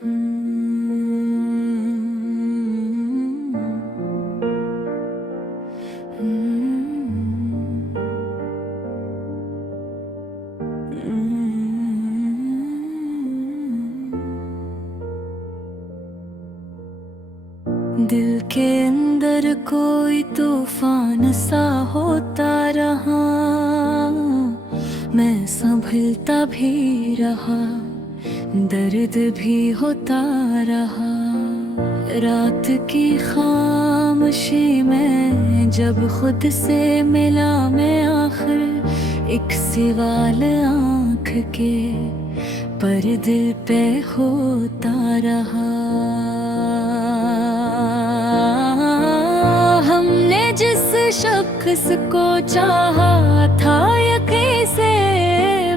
दिल के अंदर कोई तूफान सा होता रहा, मैं संभलता भी रहा, दर्द भी होता रहा। रात की खामोशी में जब खुद से मिला मैं आखिर, एक सवाल आँख के पर दिल पे होता रहा। हमने जिस शख्स को चाहा था यकीन से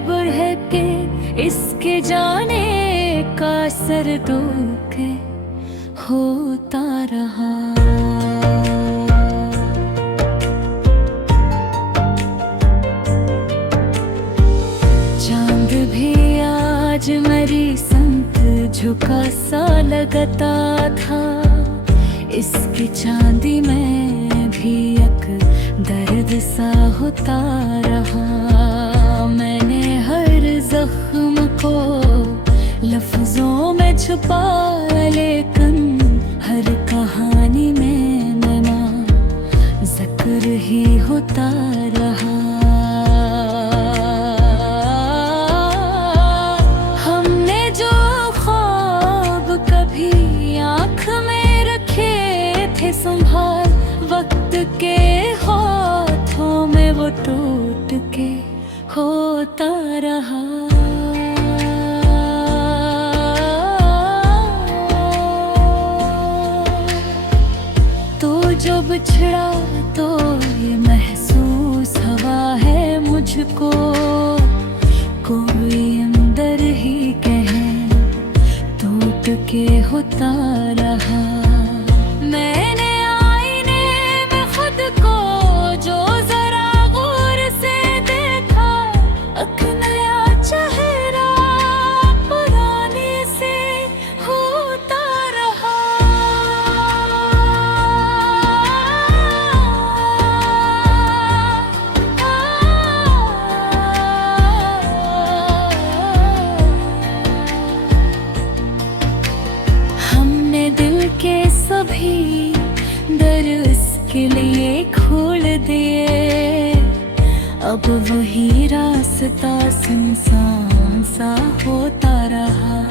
बढ़ के, इसके जाने का सर दुख होता रहा। चांद भी आज मेरी संत झुका सा लगता था, इसकी चांदी में भी एक दर्द सा होता रहा। मैंने हर जख्म को लफ्जों में छुपा, लेकिन हर कहानी में नया जिक्र ही होता रहा। हमने जो ख्वाब कभी आँख में रखे थे संभाल, वक्त के हाथों में वो टूट के होता रहा। जो बिछड़ा तो ये महसूस हुआ है मुझको, कोई अंदर ही कहे टूट के होता रहा। मैंने आईने में खुद को जो जरा गौर से देखा, एक नया चेहरा पुराने से होता रहा। दिल के सभी दर इसके लिए खोल दिए, अब वही रास्ता सुनसान सा होता रहा।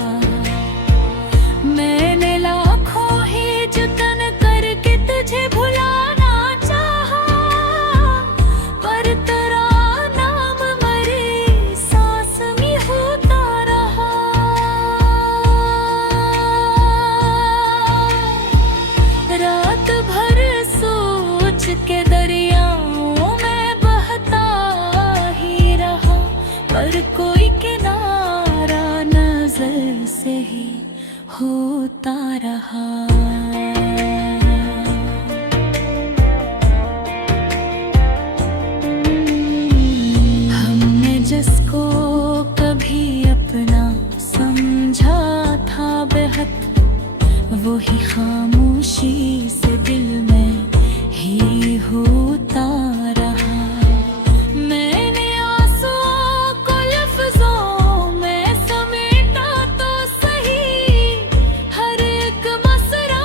मैंने लाखों ही जतन करके तुझे भुलाना चाहा, पर तेरा नाम मेरी सांस में होता रहा। रात भर सोच के दरियाओं में बहता ही रहा, पर कोई किनारा नजर से ही होता रहा। हमने जिसको कभी अपना समझा था बेहद, वही खामोशी से दिल में ही होता रहा। मैंने आंसुओं को लफ्जों में समेटा तो सही, हर एक मसरा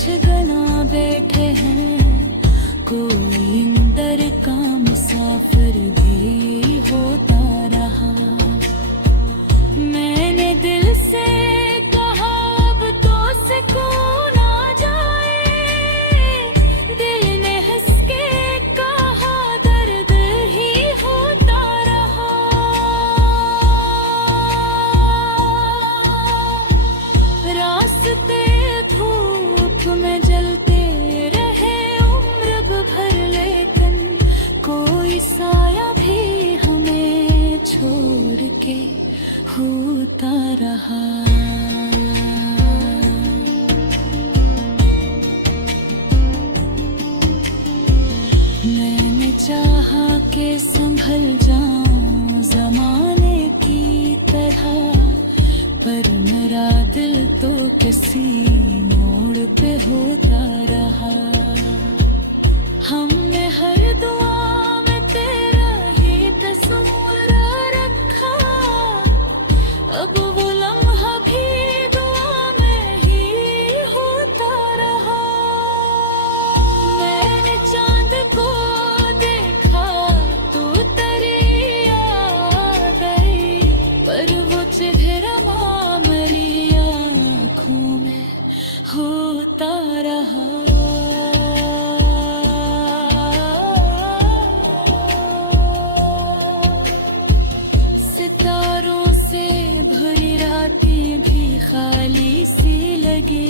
कुछ गना बैठे हैं, कोई अंदर का मुसाफिर भी होता रहा। मैंने दिल से कहा अब तो सुकून आ जाए, दिल ने हंस के कहा दर्द ही होता रहा। रास्ते धूप में जलते रहे उम्र भर, लेकिन कोई साया भी हमें छोड़ के होता रहा। मैंने चाहा कि संभल जाऊं जमाने की तरह, पर मेरा दिल तो किसी मोड़ पे होता रहा। हमने हर दुआ में तेरा ही तस्वीर रखा, अब वो लम्हा भी दुआ में ही होता रहा। मैंने चांद को देखा तो तेरी याद आई, पर वो चेहरा मेरी आँखों में होता रहा। सितारों से भरी रातें भी खाली सी लगे,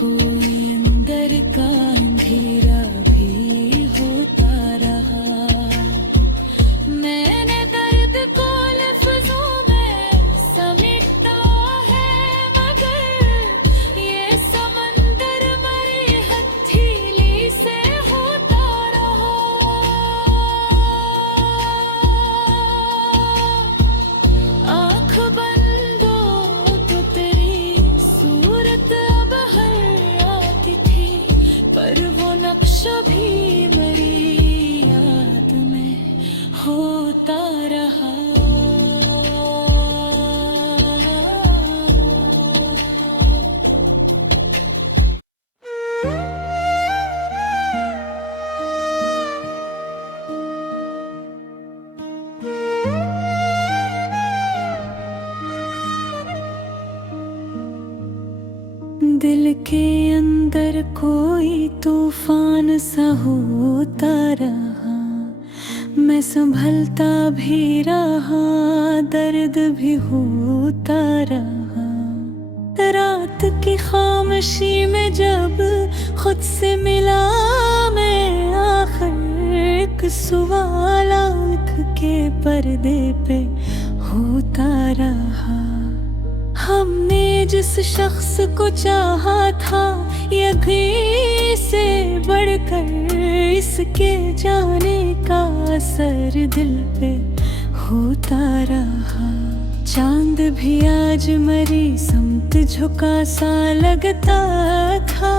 कोई अंदर का अंधेरा भी होता रहा। मैंने दर्द को लफ्जों में समेटा है, मगर ये समंदर मरी हथेली से होता रहा। आँख बंद हो तो तेरी सूरत अब हर आती थी, पर वो नक्शा भी मेरी याद में होता रहा। दिल के अंदर कोई तूफान सा होता रहा, मैं संभलता भी रहा, दर्द भी होता रहा। रात की खामोशी में जब खुद से मिला मैं, आखिर एक सवाल आँख के पर्दे पे होता रहा। हमने जिस शख्स को चाहा था, यकीन से बढ़कर इसके जाने का असर दिल पे होता रहा। चांद भी आज मरी समत झुका सा लगता था,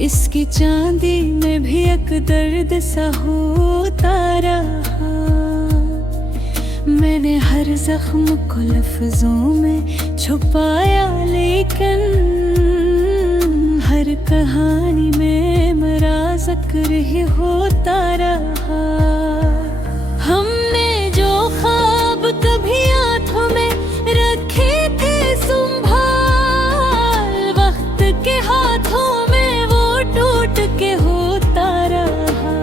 इसकी चांदी में भी एक दर्द सा होता रहा। मैंने हर जख्म को लफ्जों में छुपाया, लेकिन हर कहानी में मेरा जिक्र ही होता रहा। हमने जो ख्वाब कभी आँखों में रखे थे संभाल, वक्त के हाथों में वो टूट के होता रहा।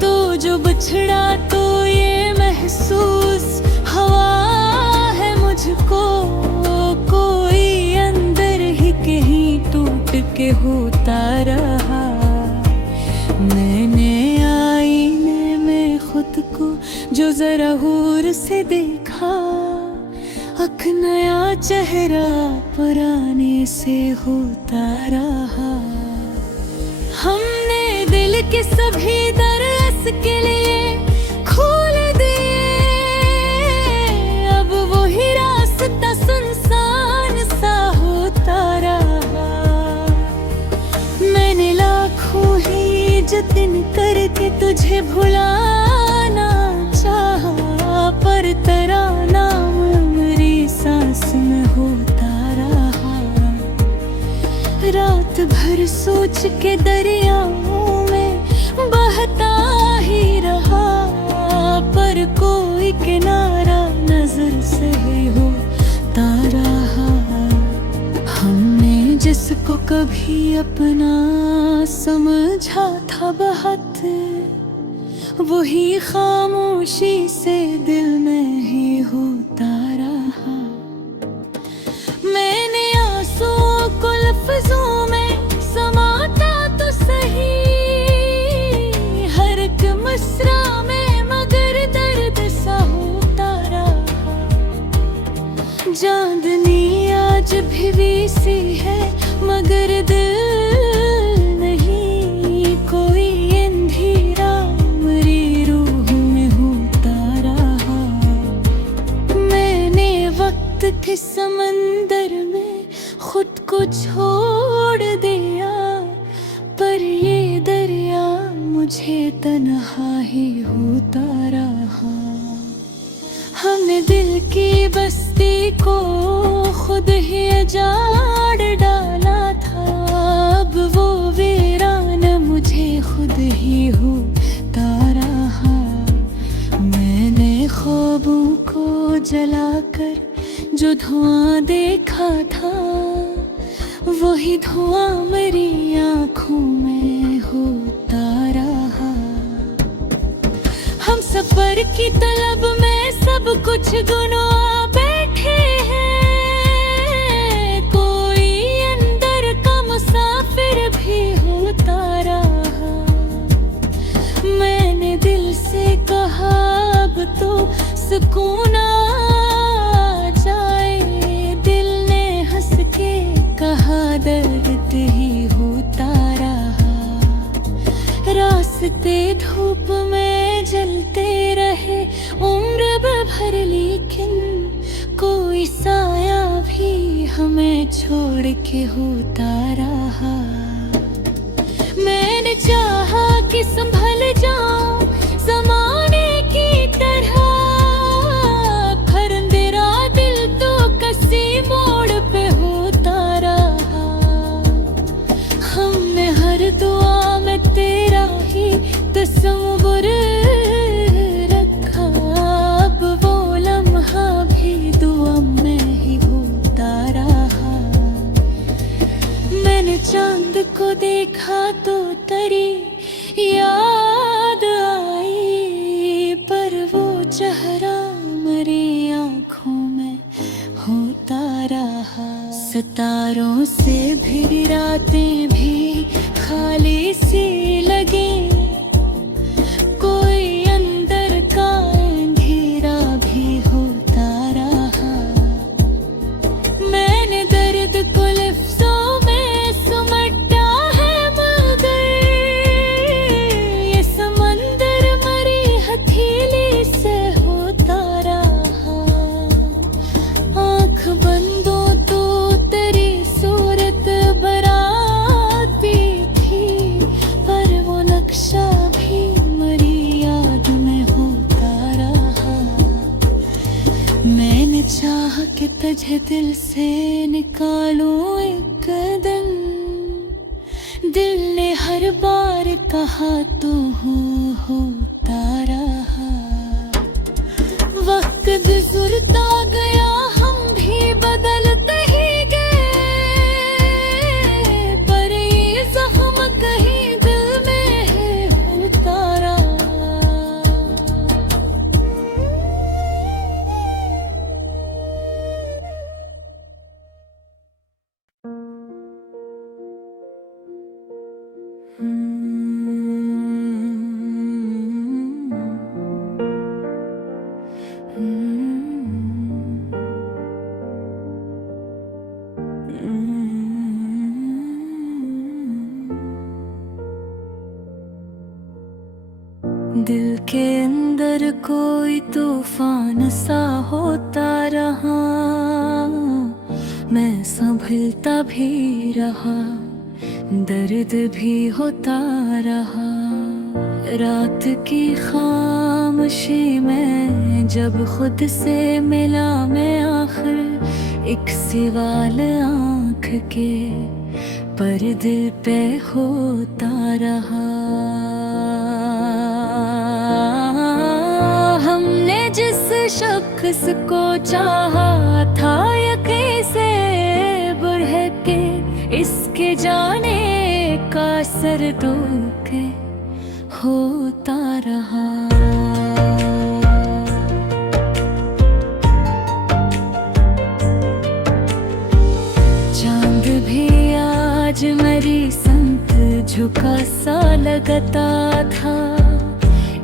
तो जो बिछड़ा तो ये महसूस हवा है मुझको, कोई अंदर ही कहीं टूट के होता रहा। मैंने आईने में खुद को जो जरा गौर से देखा, एक नया चेहरा पुराने से होता रहा। हमने दिल के सभी दरअस के लिए खोल दिए, अब वही रास्ता सुनसान सा होता रहा। मैंने लाखों ही जतन करके तुझे भुलाना चाहा, पर तेरा नाम मेरी सांस में होता रहा। रात भर सोच के दरियाओं में बहता ही रहा, पर कोई किनारा नजर से होता रहा। हमने जिसको कभी अपना समझा था बहुत, वही खामोशी से दिल में ही होता रहा। मैंने आंसुओं को लफ्जों में समाता तो सही, हर एक मिसरा में मगर दर्द सा होता रहा। चांदनी आज भी वीसी है मगर दिल नहीं, कोई अंधेरा मेरी रूह में होता रहा। मैंने वक्त के समंदर में खुद को छोड़ दिया, पर ये दरिया मुझे तन्हा ही होता रहा। हमने दिल की बस्ती को खुद ही उजाड़ डाला था, अब वो वीरान मुझे खुद ही होता रहा। मैंने ख्वाबों को जलाकर जो धुआं देखा था, वही धुआं मेरी आँखों में होता रहा। हम सफर की तलब में सब कुछ गुना बैठे हैं, कोई अंदर का मुसाफिर भी होता रहा। मैंने दिल से कहा अब तो सुकून आ जाए, दिल ने हंस के कहा दर्द ही होता रहा। रास्ते धूप में जलते रहे उम्र भर, लेकिन कोई साया भी हमें छोड़ के होता रहा। मैंने चाहा कि संभल जाऊं ज़माने की तरह, पर मेरा दिल तो किसी मोड़ पे होता रहा। हमने हर दुआ में तेरा ही तस्वीर रखा, अब वो लम्हा भी दुआ में ही होता रहा। मैंने चांद को देखा तो तेरी याद आई, पर वो चेहरा मेरी आँखों में होता रहा। सितारों से भी रातें भी खाली सी लगे, कोई अंदर का अंधेरा भी होता रहा। मैंने दर्द को लफ्जों में सुमटा है, मगर ये समंदर मरी हथेली से होता रहा। आँख बंदो तो तेरी सूरत बराती थी, पर वो नक्शा भी मेरी याद में होता रहा। मैंने चाहा कि तुझे दिल से निकालूं एक दिन, दिल ने हर बार कहा तो होता रहा। वक्त गुजरता गया हम भी बदलते ही गए, पर ये जख्म कहीं दिल में है होता रहा। दिल के अंदर कोई तूफान सा होता रहा, मैं संभलता भी रहा, दर्द भी होता रहा। रात की खामोशी में जब खुद से मिला मैं आखिर, एक सवाल आँख के पर दिल पे होता रहा। हमने जिस शख्स को चाहा था यकीन से बढ़ के, इसके जाने का सर दुख होता रहा। चांद भी आज मेरी संत झुका सा लगता था,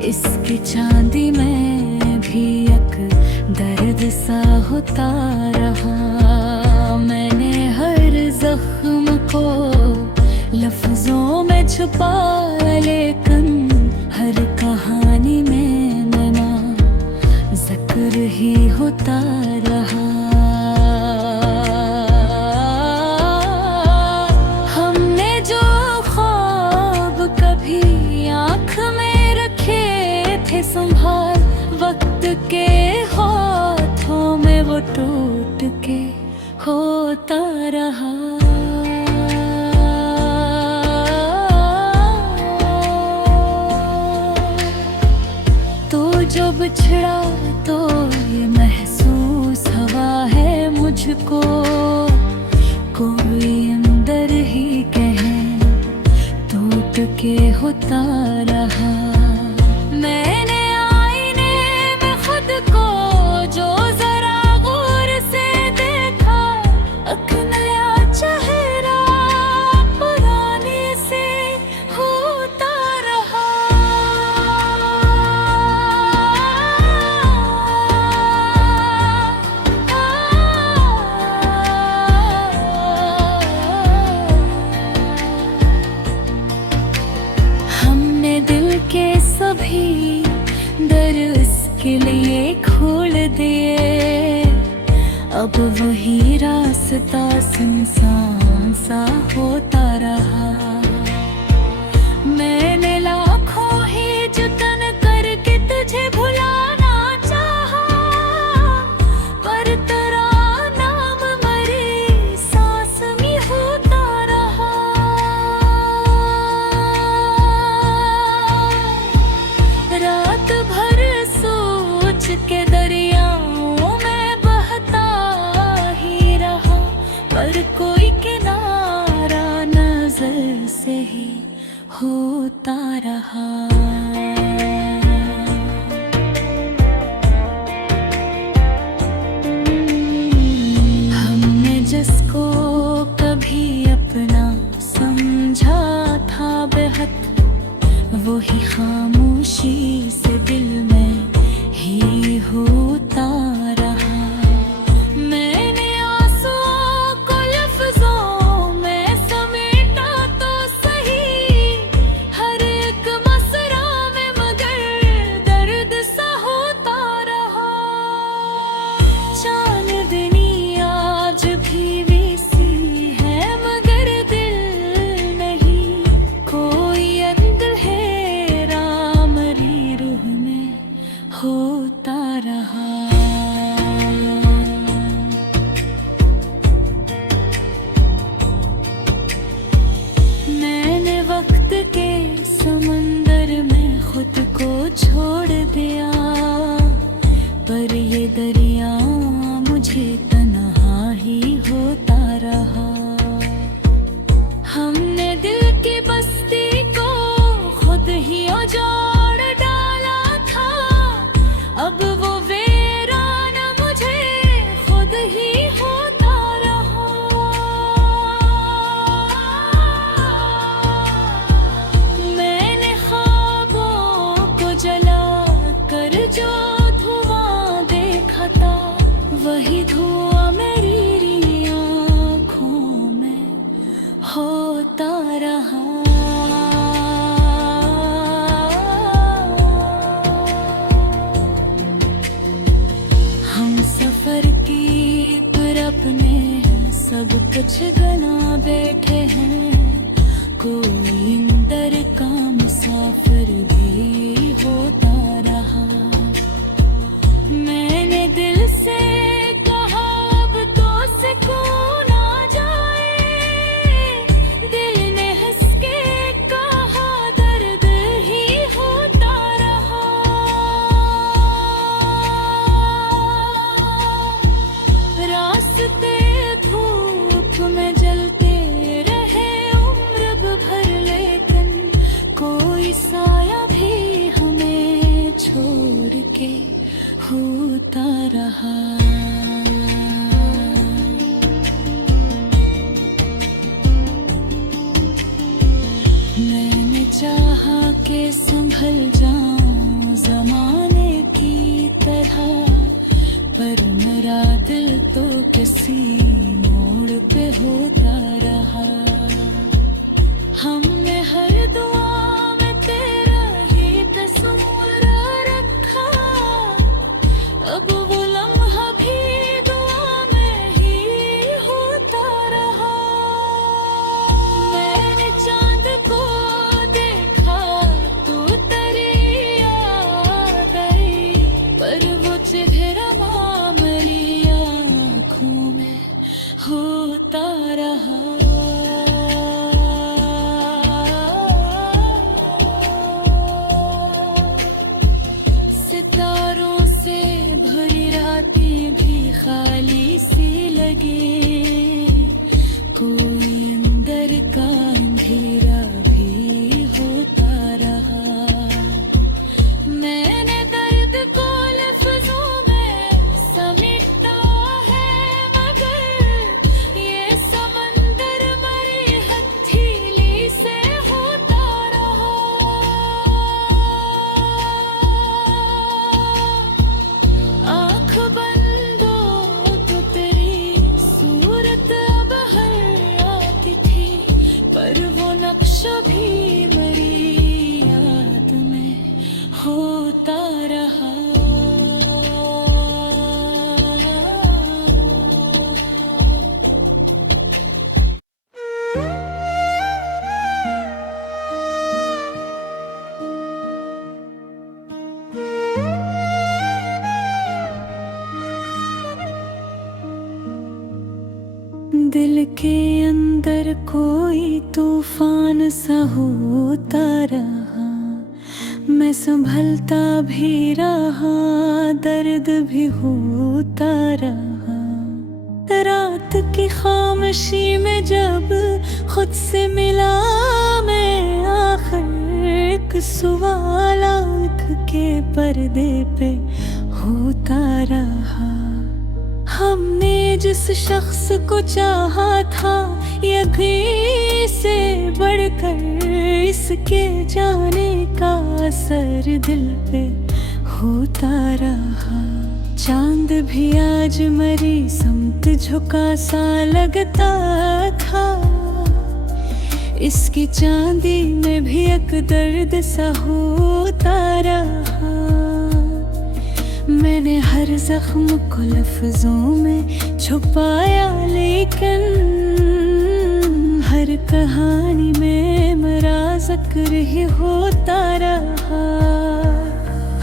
इसकी चांदी में भी एक दर्द सा होता रहा। मैंने हर जख्म को लफ्जों में छुपा, लेकिन हर कहानी में नया जिक्र ही होता रहा। हमने जो ख्वाब कभी आँख में रखे थे संभाल, वक्त के हाथों में वो टूट के होता रहा। जो बिछड़ा तो ये महसूस हवा है मुझको, कोई अंदर ही कहे टूट के होता रहा। मैंने आईने में खुद को जो जरा गौर से देखा, एक नया चेहरा पुराने से होता रहा। दिल के सभी दर इसके लिए खोल दिए, अब वही रास्ता सुनसान सा होता रहा। मैंने लाखों ही जतन करके तुझे भुलाना चाहा, पर तेरा नाम मरी सांस में होता रहा। रात भर सोच के दरियाओं में बहता ही रहा, पर कोई किनारा नजर से ही होता रहा। हमने जिसको कभी अपना समझा था बेहद, वही खामोशी से दिल में ही होता रहा। मैंने आंसुओं को लफ्जों में समेटा तो सही, हर एक मसरा में मगर दर्द सा होता रहा। चांदनी आज भी वैसी है मगर दिल नहीं, कोई अंदर है होता रहा। मैंने वक्त के समंदर में खुद को छोड़ दिया, पर ये दरिया मुझे तन्हा ही होता रहा। हमने दिल की बस्ती को खुद ही उजाड़ डाला था, अब वो वीरान मुझे खुद ही होता रहा। मैंने ख्वाबों को जला कर जो धुआं देखा था, वही धुआं मेरी आँखों में होता रहा। सफर की तरफ ने सब कुछ गना बैठे हैं, कोई अंदर का मुसाफिर भी होता रहा। मैंने दिल से कहा अब तो सुकून आ जाए, के संभल जाऊं जमाने की तरह, पर मेरा दिल तो किसी मोड़ पे होता रहा। हमने हर दुआ में तेरा ही तस्वीर रखा, अब वो लम्हा भी दुआ में ही होता रहा। मैंने चांद को देखा तो तेरी याद आई, पर वो चेहरा मेरी आँखों में होता रहा। सितारों से भरी रातें भी खाली सी लगे, कोई अंदर का अंधेरा भी होता रहा। मैंने दर्द को लफ्जों में समेटा है, मगर ये समंदर मरी हथेली से होता रहा। आँख बंदो तो तेरी सूरत अब हर आती थी, पर वो नक्श भी मेरी याद में होता रहा। दिल के अंदर कोई तूफान सा होता रहा, मैं संभलता भी रहा, दर्द भी होता रहा। रात की खामोशी में जब खुद से मिला मैं आखिर, एक सवाल आँख के पर्दे पे होता रहा। हमने जिस शख्स को चाहा था, यकीन से बढ़कर इसके जाने का असर दिल पे होता रहा। चांद भी आज मरी समत झुका सा लगता था, इसकी चांदी में भी एक दर्द सा होता रहा। मैंने हर जख्म को लफ्जों में छुपाया, लेकिन हर कहानी में मेरा जिक्र ही होता रहा।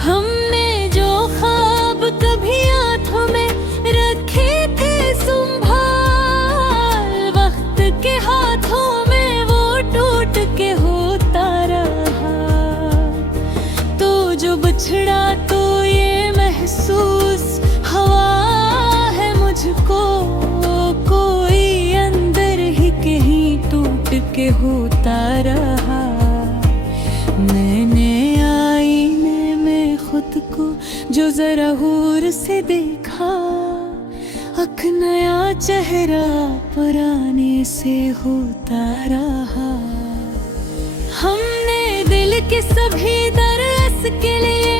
हमने जो ख्वाब कभी आँखों में रखे थे संभाल, वक्त के हाथों में वो टूट के होता रहा। तो जो बिछड़ा तो ये महसूस हवा है मुझको, कोई अंदर ही कहीं टूट के होता रहा। मैंने आईने में खुद को जो जरा गौर से देखा, एक नया चेहरा पुराने से होता रहा। हमने दिल के सभी दरअस के लिए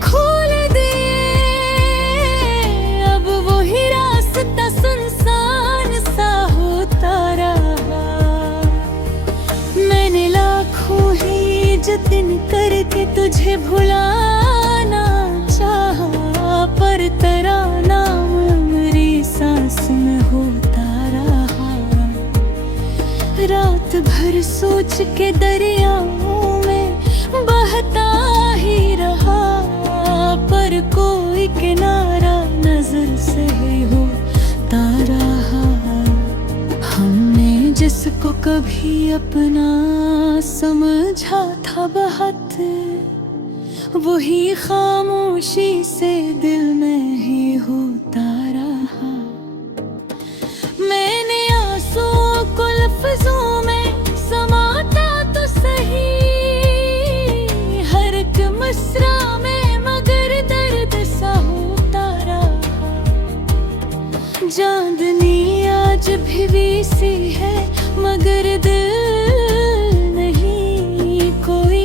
खोल दिए, अब वही रास्ता सुनसान सा होता रहा। मैंने लाखों ही जतन करके तुझे भुलाना चाहा, पर तेरा नाम मेरी सांस में होता रहा। रात भर सोच के दरियाओं में बहता ही रहा, पर कोई किनारा नजर से ही होता रहा। हमने जिसको कभी अपना समझा था बहुत, वही खामोशी से दिल में ही होता रहा। मैंने आंसुओं को लफ्जों में समाता तो सही, हर एक मिसरा में मगर दर्द सा होता रहा। चांदनी आज भी वीसी है मगर दिल नहीं, कोई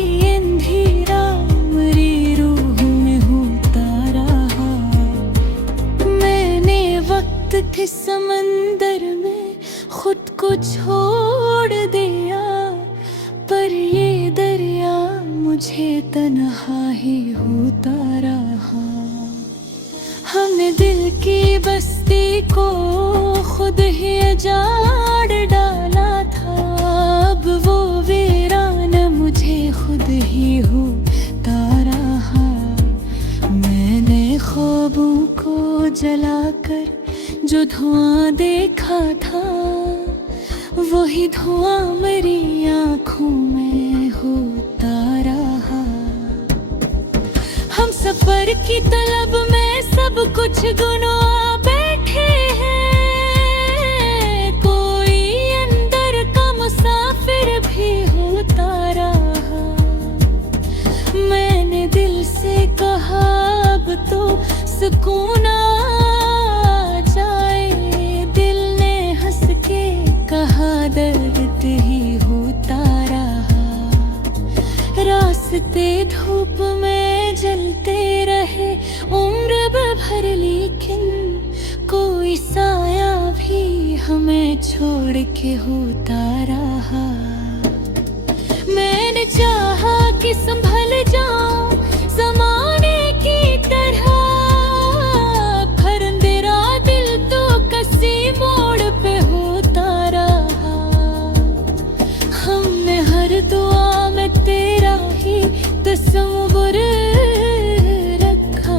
छोड़ दिया, पर ये दरिया मुझे तन्हा ही होता रहा। हमने दिल की बस्ती को खुद ही उजाड़ डाला था, अब वो वीरान मुझे खुद ही होता रहा। मैंने ख्वाबों को जलाकर जो धुआं देखा था, वही धुआं मेरी आँखों में होता रहा। हम सफर की तलब में सब कुछ गुना बैठे हैं, कोई अंदर का मुसाफिर भी होता रहा। मैंने दिल से कहा अब तो सुकून आ जाए, दिल ने हंस के कहा दर्द ही होता रहा। रास्ते धूप में जलते रहे उम्र भर, लेकिन कोई साया भी हमें छोड़ के होता रहा। मैंने चाहा कि संभल जाऊं ज़माने की तरह, पर मेरा दिल तो किसी मोड़ पे होता रहा। हमने हर दुआ में तेरा ही तस्वीर रखा,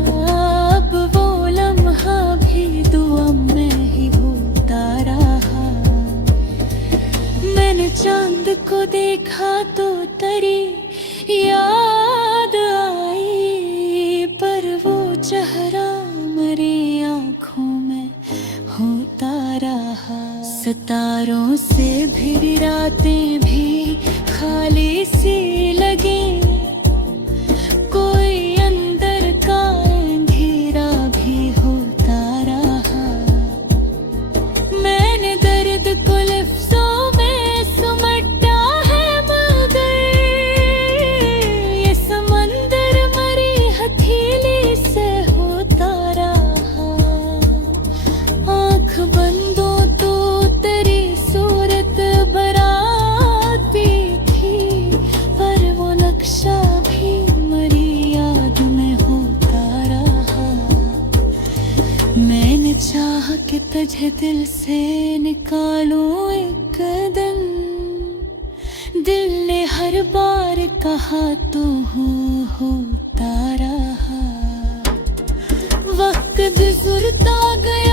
अब वो लम्हा भी दुआ में ही होता रहा। मैंने चांद को देखा तो तेरी याद आई, पर वो चेहरा मेरी आँखों में होता रहा। सितारों से भी रातें भी खाली सी लगी, कोई अंदर का अंधेरा भी होता रहा। मैंने दर्द को लफ्ज़ों में सुमटा है, मगर ये समंदर मरी हथेली से होता रहा। आँख बंदो तो तेरी सूरत बराती थी, पर वो नक्शा भी मेरी याद में होता रहा। मैंने चाहा कि तुझे दिल से निकालूं एक दिन, दिल ने हर बार कहा तो होता रहा। वक्त गुजरता गया